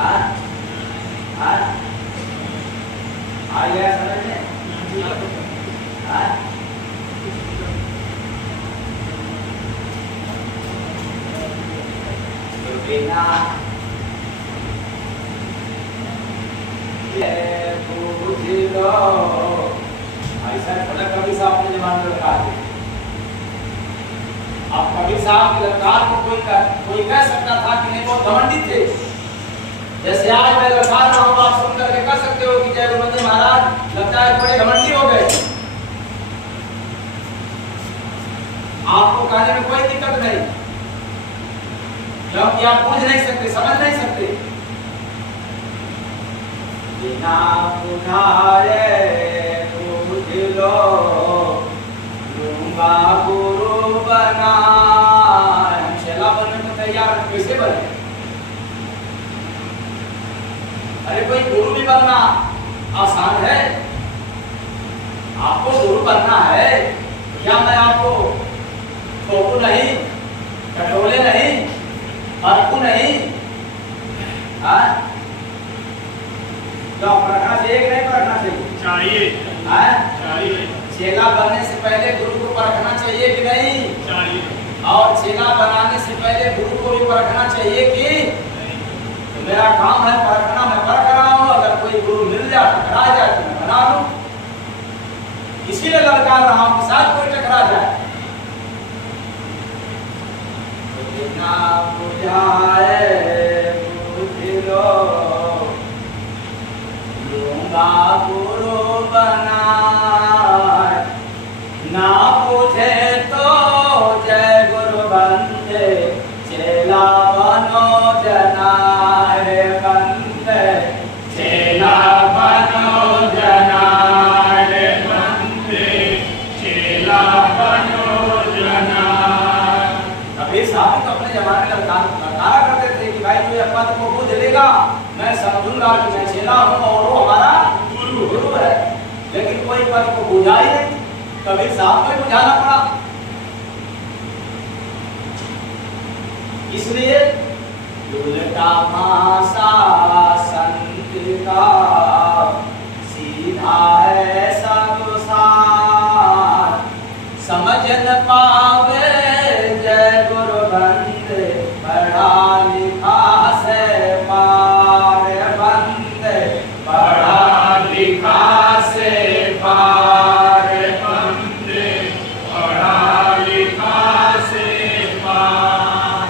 आ गया समझ में? बिना ये पूछ लो ऐसा थोड़ा कभी साहब ने जवान रखा है। अब कभी साहब की ललकार को कोई कह सकता था कि नहीं वो घमंडी थे। जैसे आज मैं ललकार रहा हूं आप सुन करके कह सकते हो कि जय गुरुमंदिर महाराज लगता है बड़े घमंडी हो गए। आपको कहने में कोई दिक्कत नहीं क्योंकि आप पूछ नहीं सकते समझ नहीं सकते। बिना पुनारे पूछ लो लूंगा गुरु बना। हम चेला बनने को तैयार कैसे बने? अरे कोई गुरु भी बनना आसान है? आपको गुरु बनना है क्या मैं आपको ठोकू नहीं, कटोले नहीं, परखू नहीं? तो परखना चाहिए कि नहीं परखना चाहिए? चाहिए। चेला बनने से पहले गुरु को परखना चाहिए कि नहीं? चाहिए। और चेला बनाने से पहले गुरु को भी परखना चाहिए कि तो मेरा काम है परखना, मैं परख रहा हूँ। अगर कोई गुरु मिल जाए टकरा जाए तो मैं बना लूं। इसीलिए ललकार रहा हूं कि साथ कोई टकरा जाए। बिना बुझाए बुझ लो लूंगा गुरु बना। ना पूछे तो जय गुरु बंदे चेला बनो जना रे बंदे चेला बनो जना रे बंदे चेला बनो जना। कबीर साहब तो अपने जमाने में ललकारा करते थे कि भाई जो ये पद को बुझ लेगा मैं समझूंगा कि मैं चेला हूं और वो हमारा गुरु है। लेकिन कोई पद को बुझा ही नहीं। कबीर साहब को बुझाना पड़ा। इसलिए उल्टा भाषा संत का सीधा है सब सार। समझ न पावे जय गुरु बंदे पढ़ा लिखा से पार। बंदे पढ़ा लिखा से पार। बंदे पढ़ा लिखा से पार।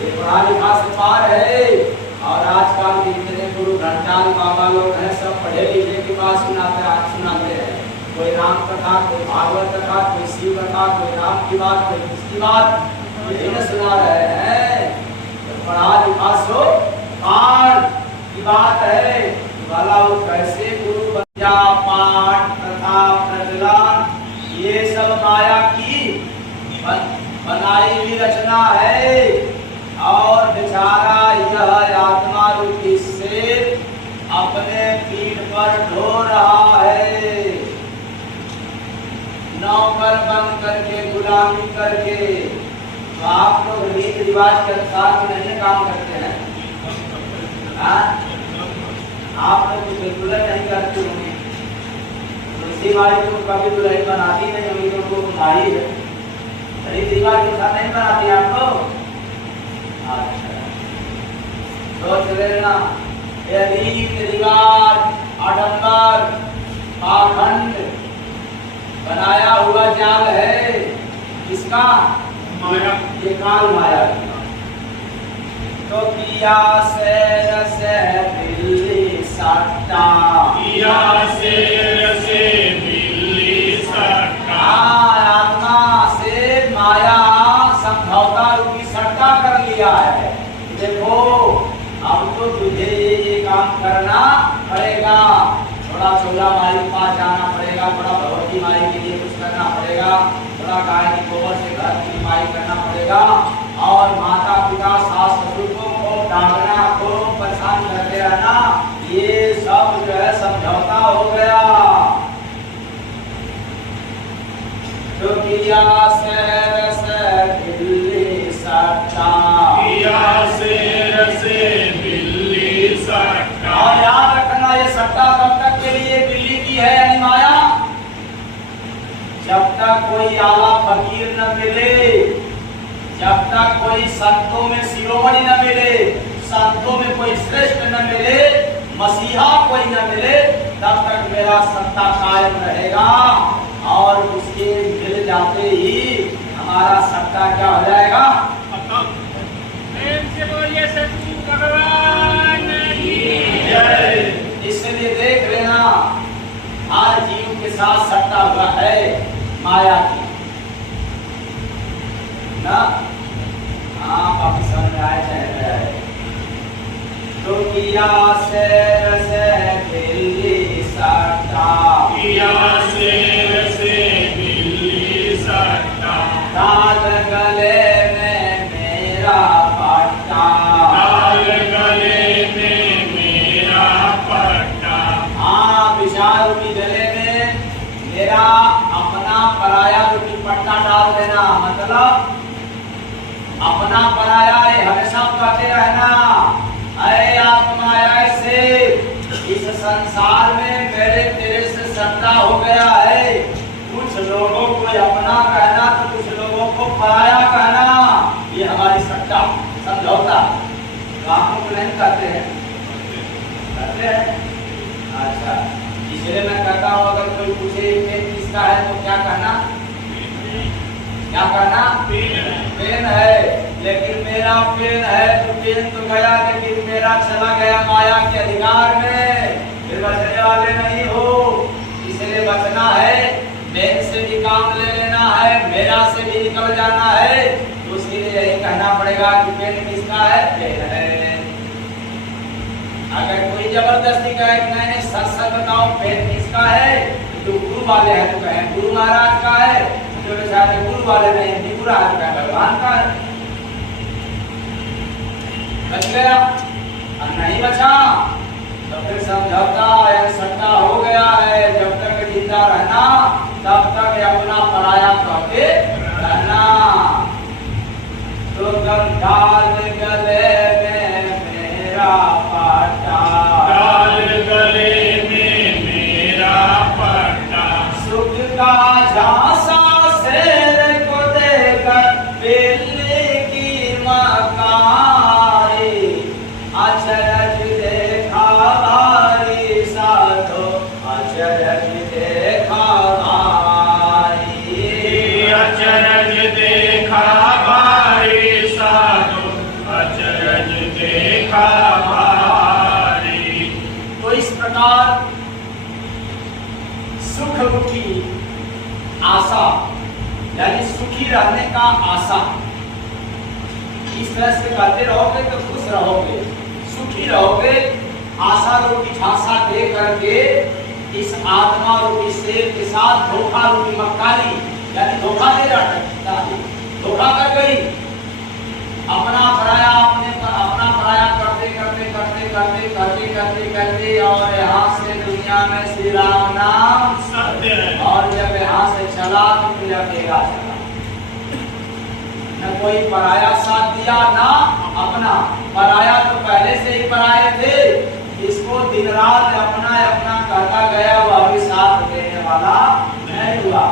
ये पढ़ा लिखा से पार है। और आजकल के जितने गुरु घंटाल बाबा लोग हैं सब पढ़े लिखे की बात सुनाते हैं। कोई राम कथा, कोई भागवत कथा, कोई शिव कथा, कोई राम की बात, कोई किसकी बात यही न सुना रहे हैं। तो पढ़ा लिखा सो पार की बात है। भला वो कैसे गुरु बन जा। पाठ कथा प्रचलन ये सब माया की बनाई हुई रचना है। और बेचारा यह आत्मा रूपी शेर अपने पीठ पर ढो रहा है। नौकर बन करके गुलामी करके। तो आप लोग रीति रिवाज के अनुसार भी नहीं काम करते हैं। आप लोग तो बिल्कुल नहीं करते होंगे। तुलसी माई तो कभी दुल्हन बनाती नहीं होगी तो उनको बुलाई है। रीति रिवाज के साथ नहीं बनाती आप लोग। सोच लेना ये रीति रिवाज आडंबर पाखंड बनाया हुआ जाल है। किसका? माया। ये काल माया की। तो किया से रसे बिल्ली सट्टा। किया से रसे बिल्ली सट्टा। आत्मा से माया समझौता रूपी सट्टा कर लिया है। देखो अब तो तुझे ये काम करना पड़ेगा। थोड़ा चोला माई के पास जाना पड़ेगा, थोड़ा भगवती माई के लिए कुछ करना पड़ेगा, थोड़ा गाय की गोबर से घर की माई करना पड़ेगा। और माता पिता सास ससुर को डांटना, को परेशान करते रहना, ये सब जो है समझौता हो गया। तो किया से बिल्ली सट्टा। किया से तक कोई आला फकीर न मिले, जब तक कोई संतों में शिरोमणि न मिले, संतों में कोई श्रेष्ठ न मिले, मसीहा कोई न मिले, तब तक मेरा सत्ता कायम रहेगा। और उसके मिल जाते ही हमारा सत्ता क्या हो जाएगा? प्रेम से बोलिए सतगुरु भगवान की जय। इसलिए देख लेना हर जीव के साथ सट्टा हुआ है माया की ना। हाँ काफी समझ में आए जाए तो किया से दिल्ली सट्टा, किया से दिल्ली सट्टा, ताल गले में मेरा पट्टा, ताल गले में मेरा पट्टा। हाँ विशाल की गले में मेरा अपना पराया रूपी पट्टा डाल देना। मतलब अपना पराया है हमेशा कहते रहना, अरे आत्माया से इस संसार में मेरे तेरे से सट्टा हो गया है। कुछ लोगों को अपना कहना तो कुछ लोगों को पराया कहना, ये हमारी सट्टा समझौता। कामों को नहीं करते हैं, करते हैं। अच्छा इसलिए मैं कहता हूँ अगर कोई पूछे पेन किसका है तो क्या कहना, क्या कहना? पेन है। लेकिन मेरा पेन है तो पेन तो गया, लेकिन मेरा चला गया माया के अधिकार में, फिर बचने वाले नहीं हो। इसलिए बचना है, पेन से भी काम ले लेना है, मेरा से भी निकल जाना है। तो उसके लिए यही कहना पड़ेगा कि पेन किसका है? पेन है। अगर कोई जबरदस्ती कहे कि नहीं सच सच बताओ पेन किसका है, तो गुरु वाले हैं तो कहें गुरु महाराज का है, जो बेचारे गुरु वाले नहीं है गुरु महाराज का भगवान का है। बच गया और नहीं बचा तो फिर समझौता या सट्टा हो गया है। जब तक जिंदा रहना तब तक अपना पराया कहते रहना। तो डाल गले में मेरा पट्टा, डाल गले में मेरा पट्टा, सुख का झांसा शेर को देकर बिल्ली की मकारी, अचरज देखा भारी साधो, अचरज देखा भारी, अचरज देखा भारी साधो, अचरज देखा भारी। तो इस प्रकार सुख रूपी आशा यानी सुखी रहने का आशा, इस तरह से करते रहोगे तो खुश रहोगे, सुखी रहोगे। आशा रूपी झांसा दे करके इस आत्मा रूपी शेर के साथ धोखा रूपी मक्कारी यानी धोखा दे रहा है, धोखा कर गई। अपना पराया करते करते करते करते करते करते करते और यहाँ से दुनिया में श्री राम नाम सत्य है। और जब यहाँ से चला तो फिर अकेला चला, न कोई पराया साथ दिया ना अपना। पराया तो पहले से ही पराये थे, इसको दिन रात अपना अपना कहता गया, वह भी साथ देने वाला नहीं हुआ।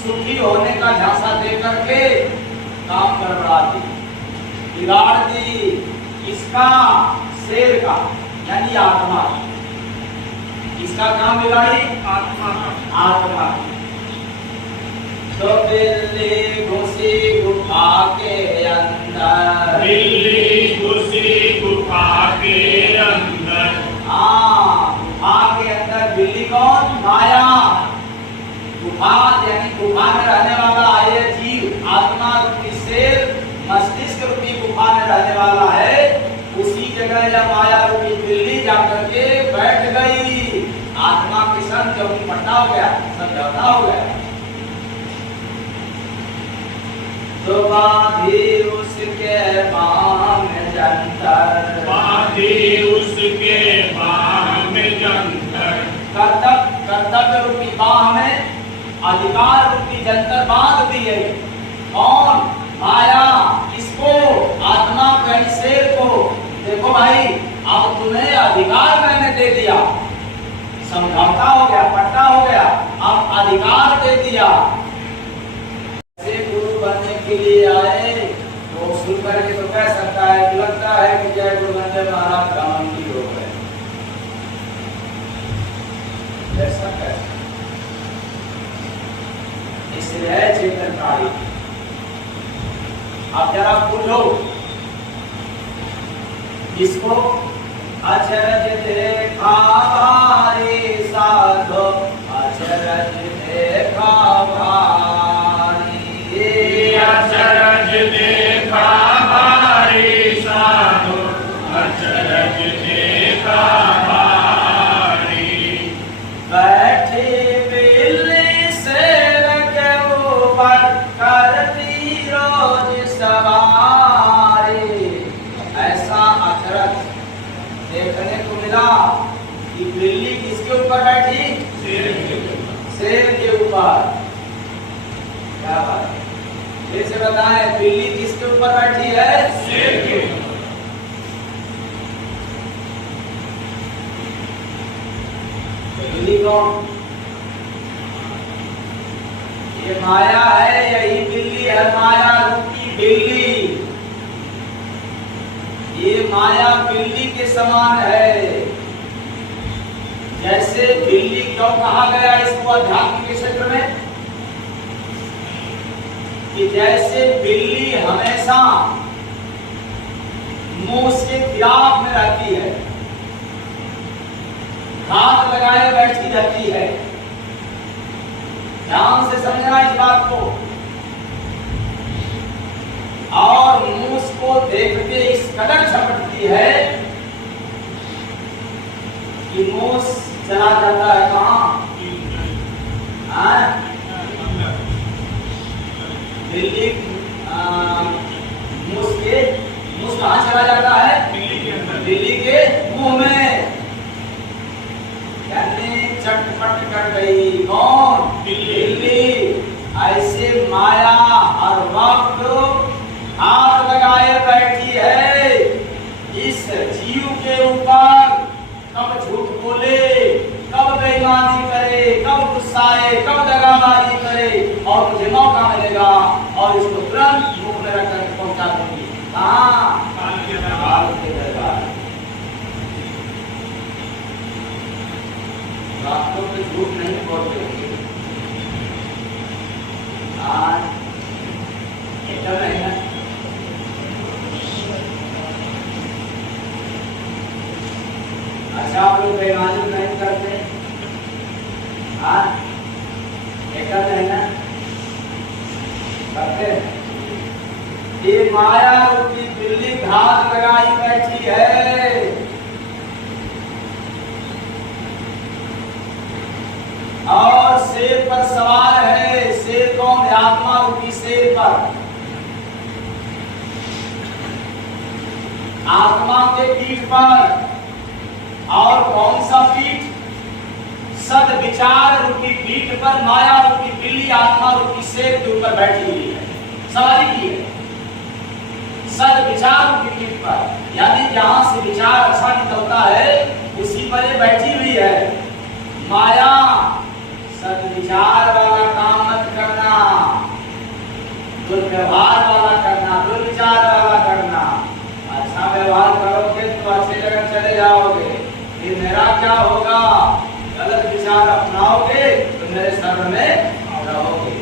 सुखी होने का झांसा दे करके काम गड़बड़ा दी, बिगाड़ दी। इसका शेर का यानी आत्मा, इसका काम बिगाड़ी आत्मा का। आत्मा। तो बिल्ली घुसी गुफा के अंदर, बिल्ली घुसी गुफा के अंदर, हाँ गुफा के अंदर। बिल्ली कौन? माया। गुफा यानी गुफा में रहने वाला ये जीव, आत्मा रूपी शेर मस्तिष्क रूपी गुफा में रहने वाला है। उसी जगह यह माया रूपी बिल्ली जाकर के बैठ गई। आत्मा के संग जो पट्टा हो गया, समझौता हो गया। तो बाधी उसके बाह में जंतर, बाधी उसके बाह में जंतर, कर्तव्य रूपी बाह में अधिकार रूपी जंतर बांध दिए। कौन? माया। किसको? आत्मा को यानी शेर को। देखो भाई अब तुम्हें अधिकार मैंने दे दिया, समझौता हो गया, पट्टा हो गया, अब अधिकार दे दिया। बिल्ली आए तो सुन करके तो कह सकता है कि लगता है कि जय गुरु वंदे महाराज का मंदिर हो गए, ऐसा कह इसलिए चेतनकारी। आप जरा बोलो इसको, अचरज देखा भारी साधो, अचरज देखा भारी, अचरज देखा भारी साधु, अचरज देखा भारी। बैठी बिल्ली शेर के ऊपर करती रोज सवारी। ऐसा अचरज देखने को मिला कि बिल्ली किसके ऊपर बैठी? शेर के ऊपर। क्या बात है, फिर से बताएं, बिल्ली किसके ऊपर बैठी है? शेर के ऊपर। बिल्ली कौन? ये माया है, यही बिल्ली है, माया रूपी बिल्ली। ये माया बिल्ली के समान है। जैसे बिल्ली क्यों कहा गया इसको अध्यात्म के क्षेत्र में? कि जैसे बिल्ली हमेशा मुंह के खिलाफ में रहती है, हाथ लगाए बैठी रहती है। ध्यान से समझना इस बात को। और मूस को देखते इस कदर झपटती है कि मूस चला जाता है कहां? बिल्ली मूस कहां चला जाता है? बिल्ली के मुंह में। यानी चटपट कर गई कौन? बिल्ली। ऐसे माया हर वक्त हाथ लगाए बैठी है इस जीव के ऊपर। कब झूठ बोले, कब बेईमानी करे, कब गुस्साए, कब दगाबाजी करे, और मुझे मौका मिलेगा और इसको तुरंत मुंह में रख कर पहुंचा दूंगी। काल के दरबार। रास्तों पे झूठ नहीं बोलते होंगे। नहीं है। अच्छा, आप लोग बेईमानी नहीं करते? नहीं ना करते? ये माया रूपी बिल्ली घात लगाई बैठी है। और शेर पर सवार है। शेर कौन? आत्मा रूपी शेर पर। आत्मा के पीठ पर। और कौन सा पीठ? सद विचार रूपी पीठ पर माया रूपी बिल्ली आत्मा रूपी शेर के ऊपर बैठी हुई है, सवारी की है। सद विचार रूपी पीठ पर, यानी जहां से विचार अच्छा निकलता है उसी पर ये बैठी हुई है। माया सद्विचार वाला काम मत करना, दुर्व्यवहार वाला करना, दुर्विचार वाला करना। अच्छा व्यवहार करोगे तो अच्छे जगह चले जाओगे। फिर मेरा क्या होगा? गलत विचार अपनाओगे तो मेरे शरण में रहोगे।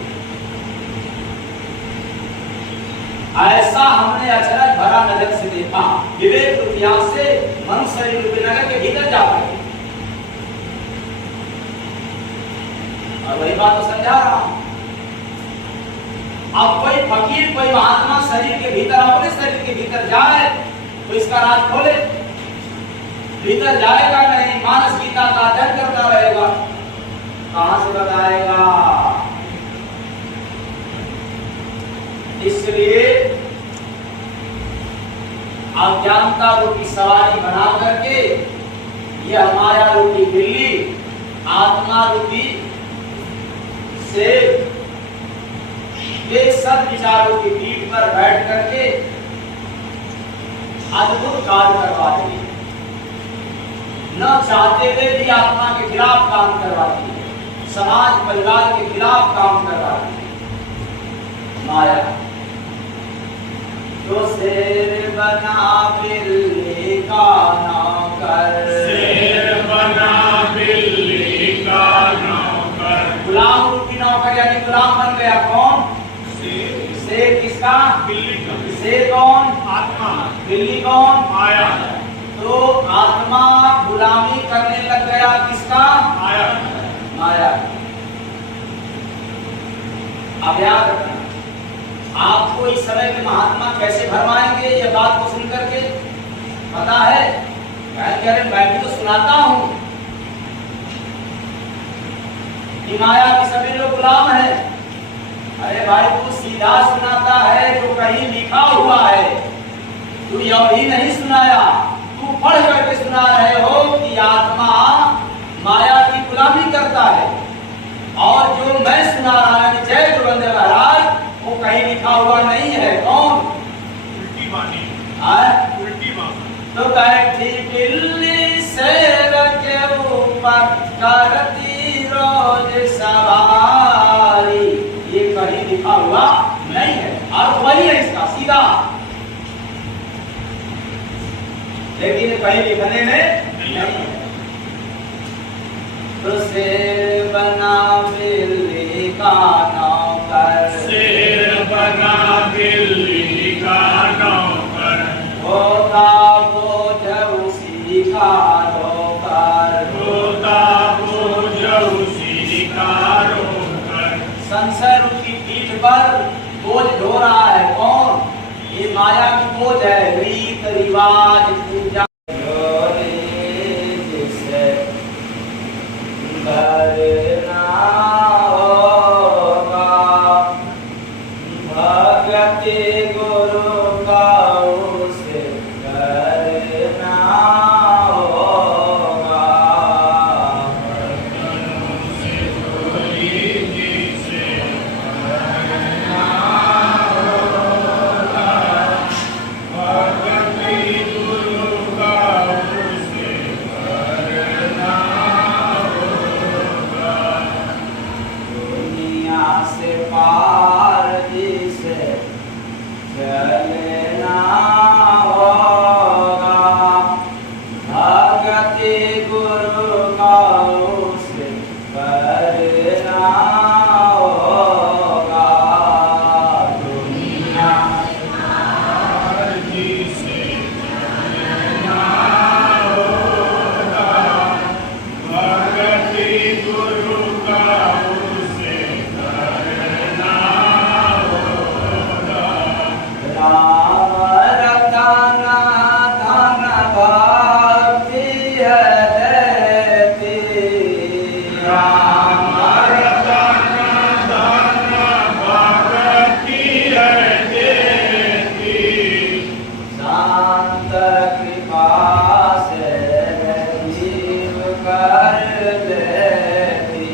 ऐसा हमने अचरज भरा नजर से देखा। विवेक तृतीया से मन शरीर रूपी नगर के भीतर जा पाए। और वही बात तो समझा रहा हूं। अब कोई फकीर, कोई महात्मा शरीर के भीतर, अपने शरीर के भीतर जाए तो इसका राज खोले। भीतर जाएगा नहीं, मानस गीता का अध्ययन करता रहेगा, कहां से बताएगा? इसलिए अज्ञानता रूपी सवारी बना करके यह माया रूपी बिल्ली आत्मा रूपी से एक सद विचारों की पीठ पर बैठ करके अद्भुत कार्य करवा रही है। न चाहते हुए भी आत्मा के खिलाफ काम करवाती है, समाज परिवार के खिलाफ काम करवाती है माया। तो शेर बना बिल्ली का नौकर, शेर बना बिल्ली का नौकर, गुलाम की नौकर यानी गुलाम बन गया कौन? शेर किसका? बिल्ली का, शेर कौन? आत्मा, बिल्ली कौन? माया, तो आत्मा गुलामी करने लग गया किसका? माया, माया। अब याद रखना, आपको इस समय के महात्मा कैसे भरमाएंगे ये बात को सुन करके पता है? कहेंगे अरे मैं भी तो सुनाता हूं कि माया के सभी लोग गुलाम है। अरे भाई तू सीधा सुनाता है जो कहीं लिखा हुआ है, तू यही नहीं सुनाया, तू पढ़ करके सुना रहे हो कि आत्मा माया की गुलामी करता है। और जो मैं सुना रहा हूं जय गुरुवंदे महाराज वो कहीं लिखा हुआ नहीं है। कौन? उल्टी बानी, उल्टी बानी। तो बैठी बिल्ली शेर के ऊपर करती रोज सवारी, ये कहीं लिखा हुआ नहीं है। और वही है इसका सीधा, लेकिन कहीं लिखने में नहीं है। तो शेर बना बिल्ली का नौकर, शेर बना बिल्ली का नौकर, होता बोझ उसी का रोकर, होता बोझ उसी का रोकर। संसार की पीठ पर बोझ ढो रहा है कौन? ये माया की बोझ है, रीत रिवाज पूजा करना होगा, भक्ति गुरु का उसे करना होगा। दुनिया से पार जिसे चलना होगा, भक्ति गुरु का उसे करना होगा। दुनिया राम रतन धन भक्ति है देती, राम शांत कृपा से जीव कर देती,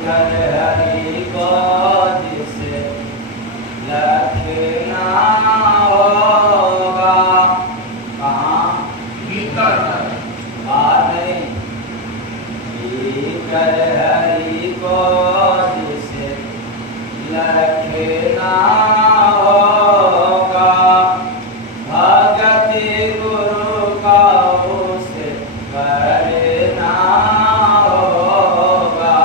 कर हरि को जिसे लखना होगा। कहाँ? बाहर नहीं। कर हरि को जिसे लखना होगा, भक्ति गुरु का उसे करना होगा।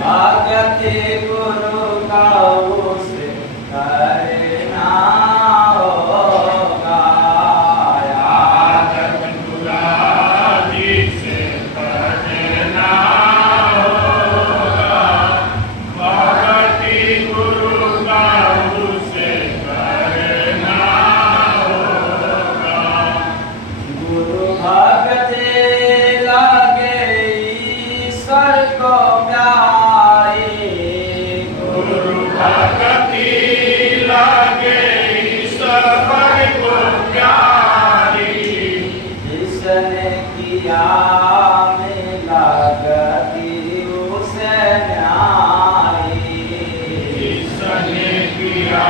भगति गुरु का उसे करना होगा। आदत मुरारी से करना होगा। भगति गुरु का उसे करना होगा। गुरु भगति लगे ईश्वर को प्यारी। गुरु भगति लगे ईश्वर को प्यारी। जिसने किया मिला गति उसे न्यारी। जिसने किया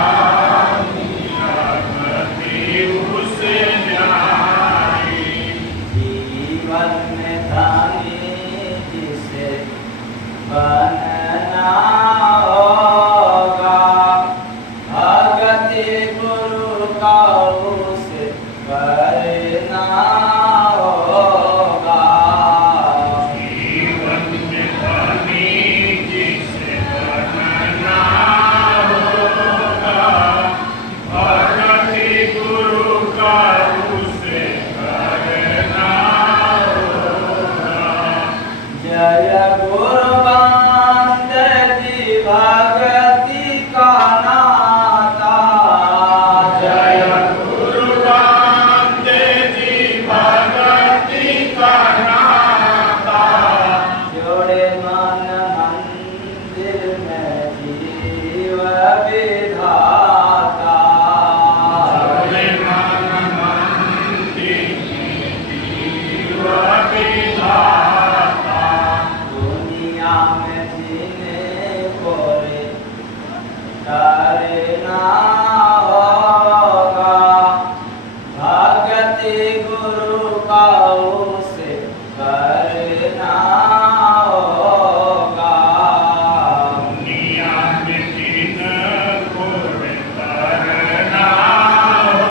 भगति उसे न्यारी। जीवन में धनी जिसे बनना होगा। भगति गुरु का उसे करना होगा। जीवन में धनी जिसे बनना होगा। भगति गुरु का उसे करना होगा। जय गुरु बंद जी भगति का नाता। जय गुरु बांदे जी भगति का नाता। जोड़े मन मंदिर में जीव विधाता। जोड़े मन मंदिर में जीव विधाता। दुनिया में जीने को रे करना